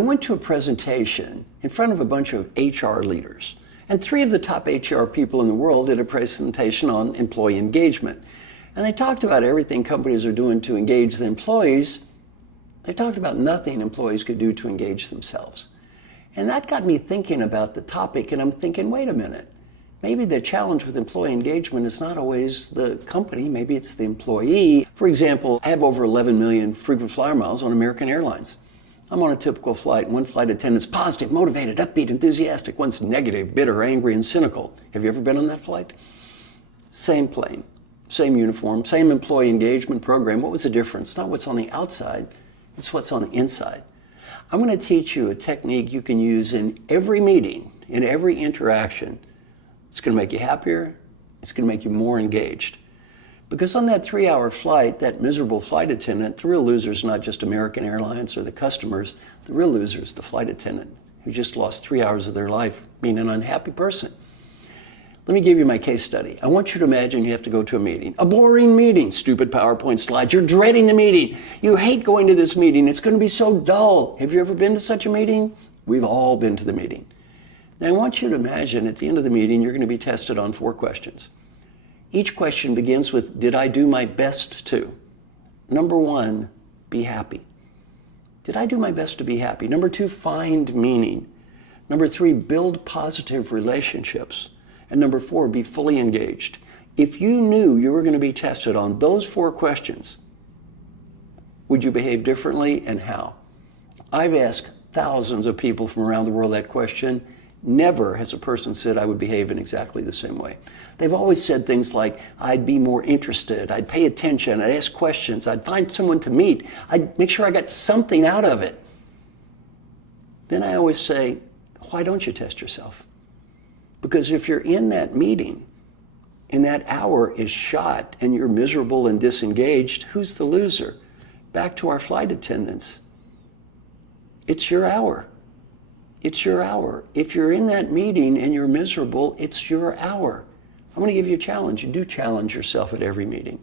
went to a presentation in front of a bunch of HR leaders, and 3 of the top HR people in the world did a presentation on employee engagement. And they talked about everything companies are doing to engage the employees. They talked about nothing employees could do to engage themselves. And that got me thinking about the topic, and I'm thinking, wait a minute. Maybe the challenge with employee engagement is not always the company, maybe it's the employee. For example, I have over 11 million frequent flyer miles on American Airlines. I'm on a typical flight. One flight attendant's positive, motivated, upbeat, enthusiastic. One's negative, bitter, angry, and cynical. Have you ever been on that flight? Same plane, same uniform, same employee engagement program. What was the difference? Not what's on the outside, it's what's on the inside. I'm going to teach you a technique you can use in every meeting, in every interaction. It's going to make you happier. It's going to make you more engaged. Because on that 3-hour flight, that miserable flight attendant, the real loser is not just American Airlines or the customers. The real loser is the flight attendant who just lost 3 hours of their life being an unhappy person. Let me give you my case study. I want you to imagine you have to go to a meeting. A boring meeting, stupid PowerPoint slides. You're dreading the meeting. You hate going to this meeting. It's going to be so dull. Have you ever been to such a meeting? We've all been to the meeting. Now, I want you to imagine at the end of the meeting, you're going to be tested on 4 questions. Each question begins with, did I do my best to? Number 1, be happy. Did I do my best to be happy? Number 2, find meaning. Number 3, build positive relationships. And number 4, be fully engaged. If you knew you were going to be tested on those 4 questions, would you behave differently and how? I've asked thousands of people from around the world that question. Never has a person said I would behave in exactly the same way. They've always said things like, I'd be more interested, I'd pay attention, I'd ask questions, I'd find someone to meet, I'd make sure I got something out of it. Then I always say, why don't you test yourself? Because if you're in that meeting and that hour is shot and you're miserable and disengaged, who's the loser? Back to our flight attendants. It's your hour. It's your hour. If you're in that meeting and you're miserable, it's your hour. I'm going to give you a challenge. You do challenge yourself at every meeting.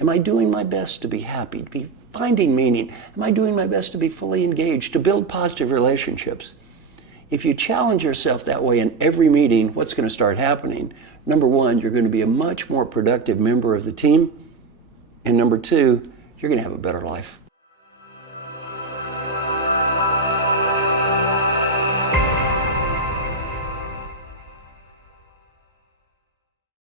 Am I doing my best to be happy, to be finding meaning? Am I doing my best to be fully engaged, to build positive relationships? If you challenge yourself that way in every meeting, what's going to start happening? Number 1, you're going to be a much more productive member of the team. And number 2, you're going to have a better life.